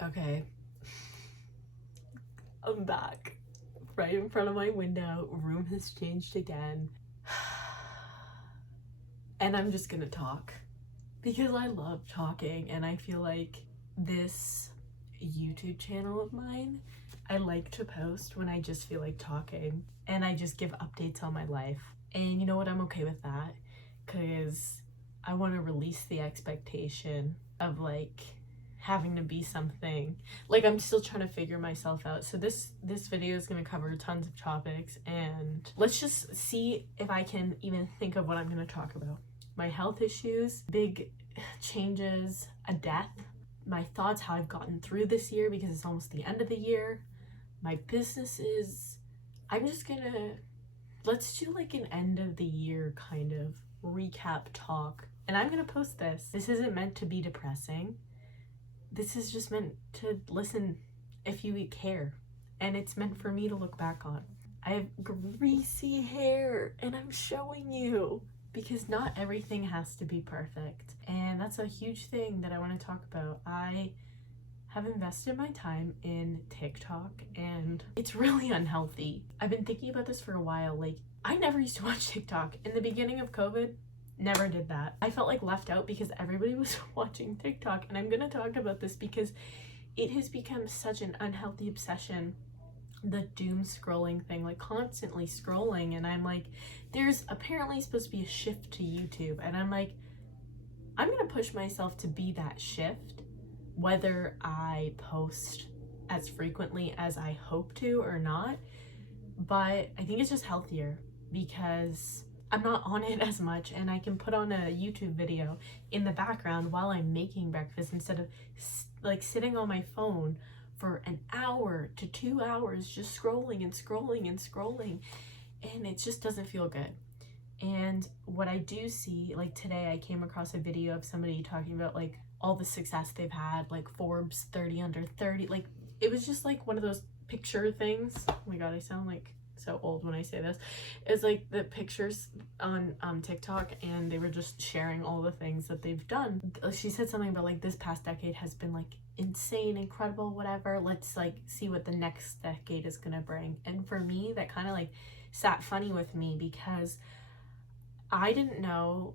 Okay, I'm back. Right in front of my window, room has changed again. And I'm just gonna talk because I love talking, and I feel like this YouTube channel of mine, I like to post when I just feel like talking and I just give updates on my life. And you know what? I'm okay with that because I want to release the expectation of like having to be something. Like, I'm still trying to figure myself out. So this video is going to cover tons of topics, and let's just see if I can even think of what I'm going to talk about. My health issues, big changes, a death, my thoughts, how I've gotten through this year because it's almost the end of the year, my businesses. I'm just gonna, let's do like an end of the year kind of recap talk. And I'm gonna post this. This isn't meant to be depressing. This is just meant to listen if you care. And it's meant for me to look back on. I have greasy hair and I'm showing you because not everything has to be perfect. And that's a huge thing that I want to talk about. I have invested my time in TikTok and it's really unhealthy. I've been thinking about this for a while. Like, I never used to watch TikTok. In the beginning of COVID, never did that. I felt like left out because everybody was watching TikTok, and I'm gonna talk about this because it has become such an unhealthy obsession. The doom scrolling thing, like constantly scrolling, and I'm like, there's apparently supposed to be a shift to YouTube, and I'm like, I'm gonna push myself to be that shift, whether I post as frequently as I hope to or not. But I think it's just healthier because I'm not on it as much, and I can put on a YouTube video in the background while I'm making breakfast instead of like sitting on my phone for an hour to 2 hours just scrolling and scrolling and scrolling, and it just doesn't feel good. And what I do see, like today I came across a video of somebody talking about like all the success they've had, like Forbes 30 under 30, like it was just like one of those picture things. Oh my god, I sound like so old when I say this. It's like the pictures on TikTok, and they were just sharing all the things that they've done. She said something about like this past decade has been like insane, incredible, whatever. Let's like see what the next decade is gonna bring. And for me, that kind of like sat funny with me because I didn't know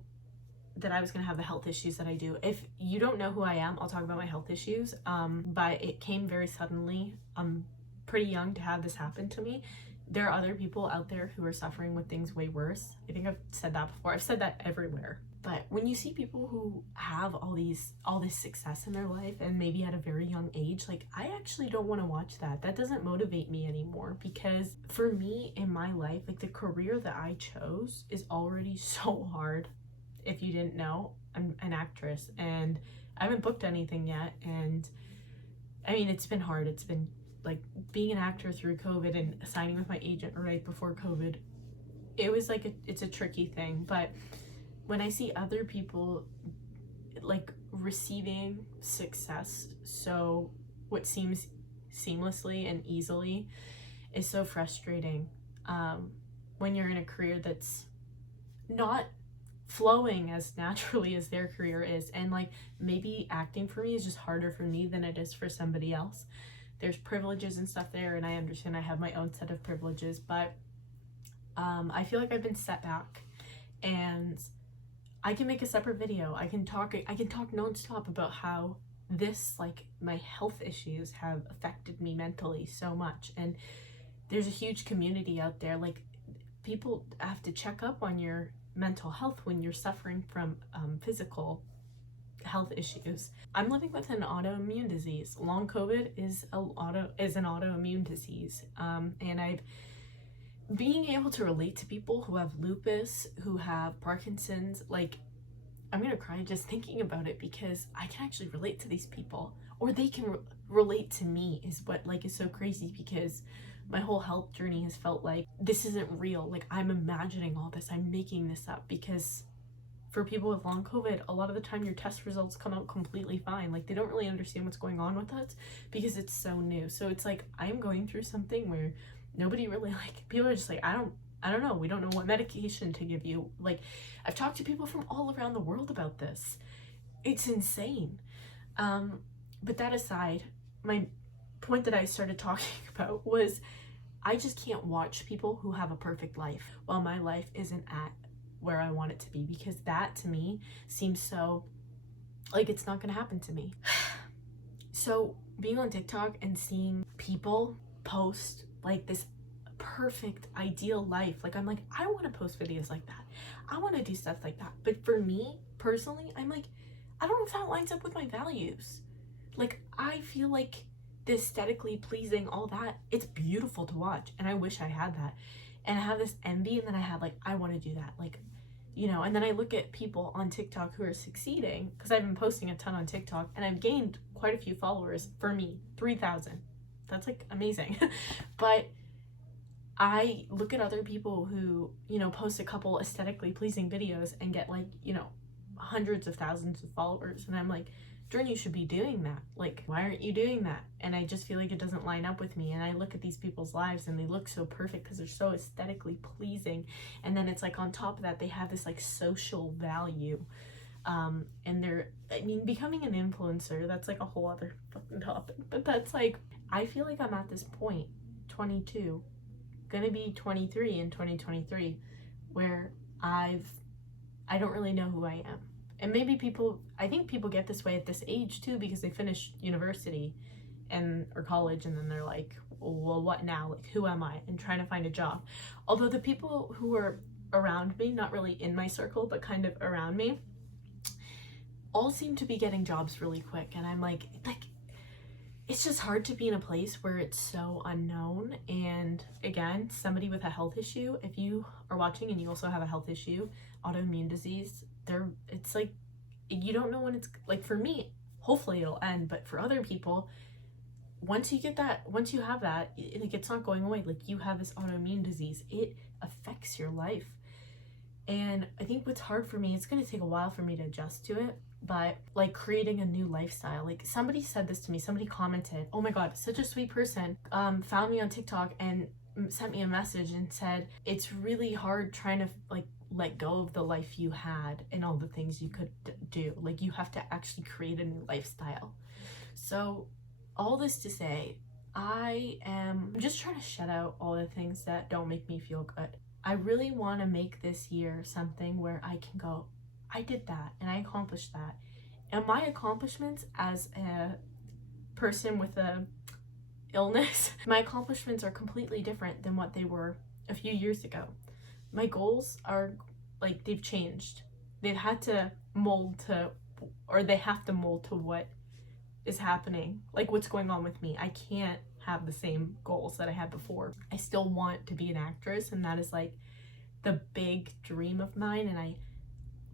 that I was gonna have the health issues that I do. If you don't know who I am, I'll talk about my health issues. But it came very suddenly. I'm pretty young to have this happen to me. There are other people out there who are suffering with things way worse. I think I've said that before. I've said that everywhere. But when you see people who have all this success in their life, and maybe at a very young age, like, I actually don't want to watch that. That doesn't motivate me anymore, because for me in my life, like, the career that I chose is already so hard. If you didn't know, I'm an actress and I haven't booked anything yet. And I mean, it's been hard. It's been like being an actor through COVID and signing with my agent right before COVID. It was like it's a tricky thing. But when I see other people like receiving success, so what seems seamlessly and easily, is so frustrating. When you're in a career that's not flowing as naturally as their career is, and like maybe acting for me is just harder for me than it is for somebody else. There's privileges and stuff there, and I understand I have my own set of privileges, but I feel like I've been set back, and I can make a separate video. I can talk nonstop about how this, like, my health issues have affected me mentally so much. And there's a huge community out there. Like, people have to check up on your mental health when you're suffering from physical health issues. I'm living with an autoimmune disease. Long COVID is an autoimmune disease, and I've being able to relate to people who have lupus, who have Parkinson's. Like, I'm gonna cry just thinking about it because I can actually relate to these people, or they can relate to me, is what like is so crazy, because my whole health journey has felt like this isn't real. Like, I'm imagining all this, I'm making this up, because for people with long COVID, a lot of the time your test results come out completely fine. Like, they don't really understand what's going on with us because it's so new. So it's like I'm going through something where nobody really, like, people are just like, I don't know, we don't know what medication to give you. Like, I've talked to people from all around the world about this. It's insane. But that aside, my point that I started talking about was I just can't watch people who have a perfect life while my life isn't at where I want it to be, because that to me seems so like it's not gonna happen to me. So being on TikTok and seeing people post like this perfect ideal life, like I'm like, I want to post videos like that, I want to do stuff like that, but for me personally, I'm like, I don't know if that lines up with my values. Like, I feel like the aesthetically pleasing, all that, it's beautiful to watch, and I wish I had that, and I have this envy, and then I have like, I want to do that, like, you know. And then I look at people on TikTok who are succeeding, because I've been posting a ton on TikTok and I've gained quite a few followers. For me, 3,000, that's like amazing. But I look at other people who, you know, post a couple aesthetically pleasing videos and get like, you know, hundreds of thousands of followers, and I'm like, Jordan, you should be doing that. Like, why aren't you doing that? And I just feel like it doesn't line up with me. And I look at these people's lives and they look so perfect because they're so aesthetically pleasing, and then it's like on top of that they have this like social value, and they're, I mean, becoming an influencer, that's like a whole other fucking topic, but that's like, I feel like I'm at this point, 22, gonna be 23 in 2023, where I don't really know who I am. And maybe people, I think people get this way at this age too, because they finish university and or college, and then they're like, well, what now? Like, who am I? And trying to find a job. Although the people who are around me, not really in my circle, but kind of around me, all seem to be getting jobs really quick. And I'm like, it's just hard to be in a place where it's so unknown. And again, somebody with a health issue, if you are watching and you also have a health issue, autoimmune disease, it's like, you don't know when it's, like, for me, hopefully it'll end, but for other people, once you have that, like, it's not going away. Like, you have this autoimmune disease, it affects your life. And I think what's hard for me, it's going to take a while for me to adjust to it, but like creating a new lifestyle. Like, somebody said this to me, somebody commented, oh my god, such a sweet person, found me on TikTok and sent me a message and said, it's really hard trying to like let go of the life you had and all the things you could do. Like, you have to actually create a new lifestyle. So all this to say, I'm just trying to shut out all the things that don't make me feel good. I really want to make this year something where I can go, I did that and I accomplished that. And my accomplishments as a person with a illness, my accomplishments are completely different than what they were a few years ago. My goals are like, they've changed. They've had to mold to, or they have to mold to what is happening, like what's going on with me. I can't have the same goals that I had before. I still want to be an actress, and that is like the big dream of mine, and I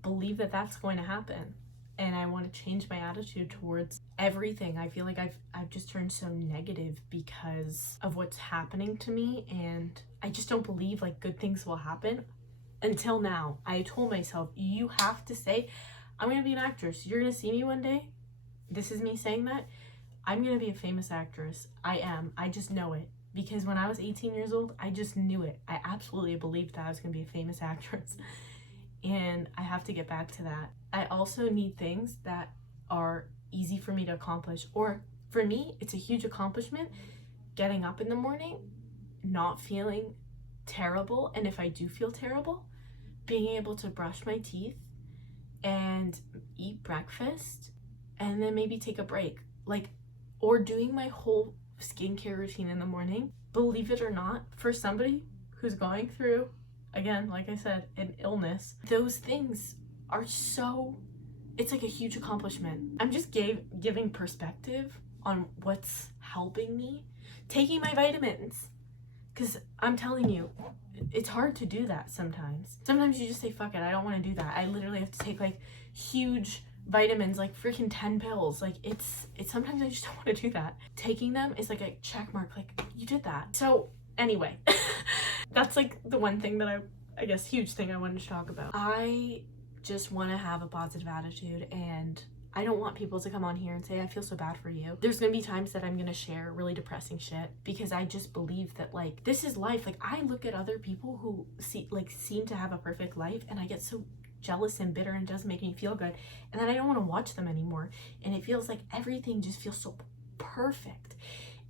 believe that that's going to happen. And I want to change my attitude towards everything. I feel like I've just turned so negative because of what's happening to me, and I just don't believe like good things will happen. Until now, I told myself, you have to say, I'm gonna be an actress. You're gonna see me one day. This is me saying that. I'm gonna be a famous actress. I am. I just know it. Because when I was 18 years old, I just knew it. I absolutely believed that I was gonna be a famous actress. And I have to get back to that. I also need things that are easy for me to accomplish. Or for me, it's a huge accomplishment getting up in the morning, not feeling terrible. And if I do feel terrible, being able to brush my teeth and eat breakfast and then maybe take a break. Like, or doing my whole skincare routine in the morning. Believe it or not, for somebody who's going through, again, like I said, an illness, those things are so, it's like a huge accomplishment. I'm just giving perspective on what's helping me. Taking my vitamins, because I'm telling you, it's hard to do that sometimes. Sometimes you just say, fuck it, I don't want to do that. I literally have to take like huge vitamins, like freaking 10 pills. Like, it's sometimes I just don't want to do that. Taking them is like a check mark, like, you did that. So anyway, that's like the one thing that I guess huge thing I wanted to talk about. I just want to have a positive attitude, and I don't want people to come on here and say, I feel so bad for you. There's gonna be times that I'm gonna share really depressing shit, because I just believe that like, this is life. Like, I look at other people who seem to have a perfect life, and I get so jealous and bitter, and it doesn't make me feel good, and then I don't want to watch them anymore. And it feels like everything just feels so perfect.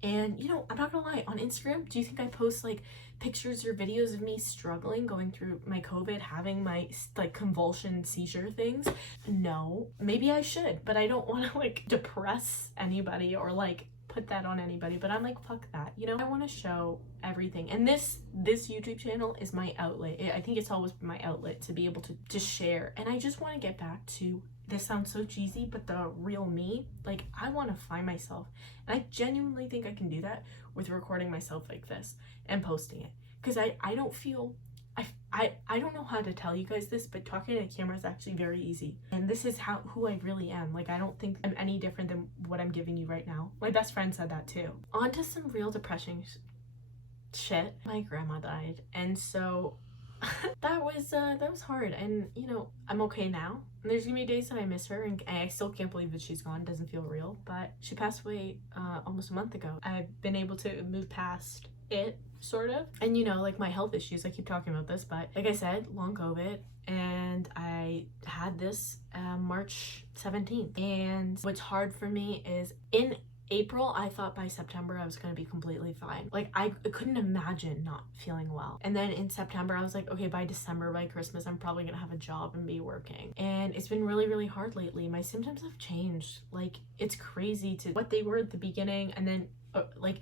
And you know, I'm not gonna lie, on Instagram, do you think I post like pictures or videos of me struggling going through my COVID, having my like convulsion seizure things? No. Maybe I should, but I don't want to like depress anybody or like put that on anybody. But I'm like, fuck that, you know. I want to show everything, and this YouTube channel is my outlet. I think it's always been my outlet to be able to share. And I just want to get back to, this sounds so cheesy, but the real me. Like, I want to find myself, and I genuinely think I can do that with recording myself like this and posting it, because I don't feel, I don't know how to tell you guys this, but talking to a camera is actually very easy. And this is who I really am. Like, I don't think I'm any different than what I'm giving you right now. My best friend said that too. On to some real depressing shit. My grandma died, and so that was hard. And you know, I'm okay now. And there's gonna be days that I miss her, and I still can't believe that she's gone. It doesn't feel real, but she passed away almost a month ago. I've been able to move past it, sort of. And you know, like my health issues, I keep talking about this, but like I said, long COVID, and I had this March 17th. And what's hard for me is, in April, I thought by September I was going to be completely fine. Like, I couldn't imagine not feeling well. And then in September, I was like, okay, by December, by Christmas, I'm probably going to have a job and be working. And it's been really, really hard lately. My symptoms have changed. Like, it's crazy to what they were at the beginning. And then, like,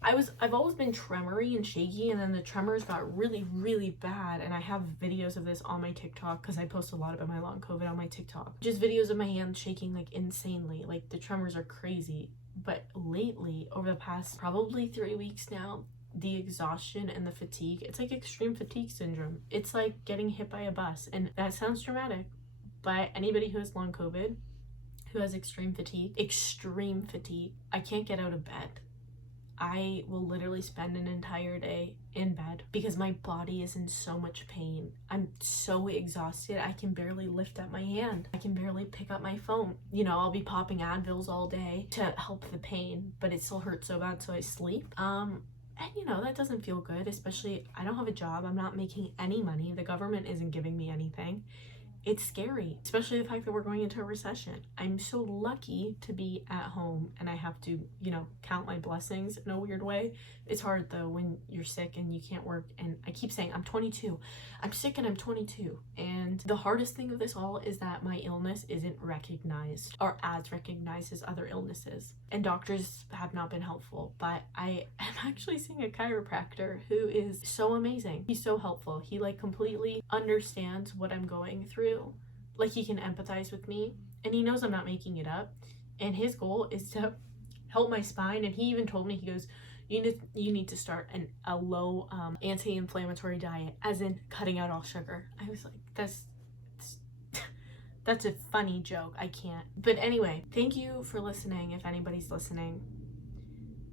I've always been tremory and shaky, and then the tremors got really, really bad. And I have videos of this on my TikTok, because I post a lot about my long COVID on my TikTok. Just videos of my hands shaking like insanely. Like, the tremors are crazy. But lately, over the past probably 3 weeks now, the exhaustion and the fatigue, it's like extreme fatigue syndrome. It's like getting hit by a bus. And that sounds dramatic, but anybody who has long COVID, who has extreme fatigue, I can't get out of bed. I will literally spend an entire day in bed because my body is in so much pain. I'm so exhausted. I can barely lift up my hand. I can barely pick up my phone. You know, I'll be popping Advils all day to help the pain, but it still hurts so bad, so I sleep. And you know, that doesn't feel good, especially I don't have a job. I'm not making any money. The government isn't giving me anything. It's scary, especially the fact that we're going into a recession. I'm so lucky to be at home, and I have to, you know, count my blessings in a weird way. It's hard though when you're sick and you can't work. And I keep saying I'm 22. I'm sick and I'm 22. And the hardest thing of this all is that my illness isn't recognized or as recognized as other illnesses. And doctors have not been helpful, but I am actually seeing a chiropractor who is so amazing. He's so helpful. He like completely understands what I'm going through. Like, he can empathize with me, and he knows I'm not making it up. And his goal is to help my spine. And he even told me, he goes, you need to start a low anti-inflammatory diet, as in cutting out all sugar. I was like, that's a funny joke. I can't. But anyway, thank you for listening. If anybody's listening,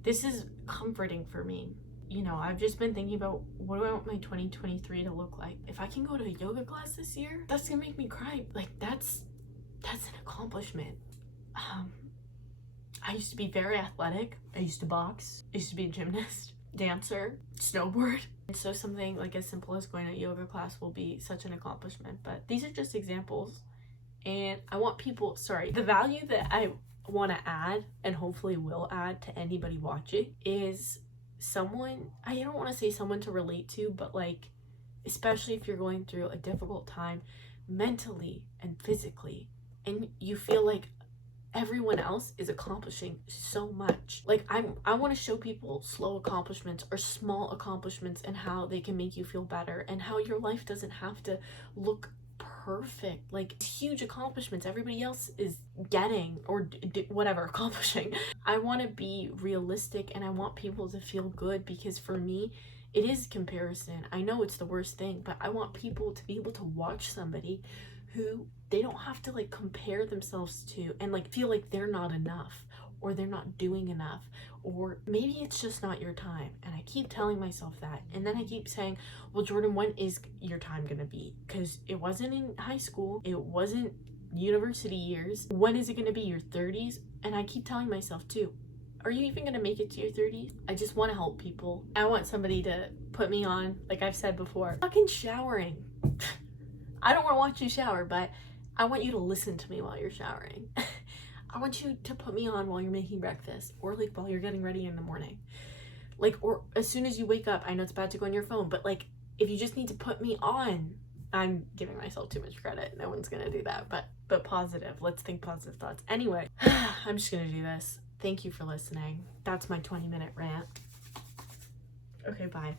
this is comforting for me. You know, I've just been thinking about what do I want my 2023 to look like. If I can go to a yoga class this year, that's gonna make me cry. Like, that's an accomplishment. I used to be very athletic. I used to box. I used to be a gymnast, dancer, snowboard. And so something like as simple as going to a yoga class will be such an accomplishment. But these are just examples. And I want people, the value that I want to add, and hopefully will add to anybody watching, is someone, I don't want to say someone to relate to, but like, especially if you're going through a difficult time mentally and physically, and you feel like everyone else is accomplishing so much. Like, I want to show people slow accomplishments or small accomplishments, and how they can make you feel better, and how your life doesn't have to look perfect. Like, huge accomplishments everybody else is getting or whatever accomplishing. I want to be realistic, and I want people to feel good, because for me, it is comparison. I know it's the worst thing, but I want people to be able to watch somebody who they don't have to like compare themselves to, and like feel like they're not enough, or they're not doing enough, or maybe it's just not your time. And I keep telling myself that, and then I keep saying, well, Jordan, when is your time gonna be? Because it wasn't in high school, it wasn't university years. When is it gonna be? Your 30s? And I keep telling myself too, are you even gonna make it to your 30s? I just want to help people. I want somebody to put me on, like I've said before, fucking showering. I don't want to watch you shower, but I want you to listen to me while you're showering. I want you to put me on while you're making breakfast, or like while you're getting ready in the morning. Like, or as soon as you wake up. I know it's bad to go on your phone, but like, if you just need to put me on. I'm giving myself too much credit. No one's gonna do that, but positive. Let's think positive thoughts. Anyway, I'm just gonna do this. Thank you for listening. That's my 20-minute rant. Okay, bye.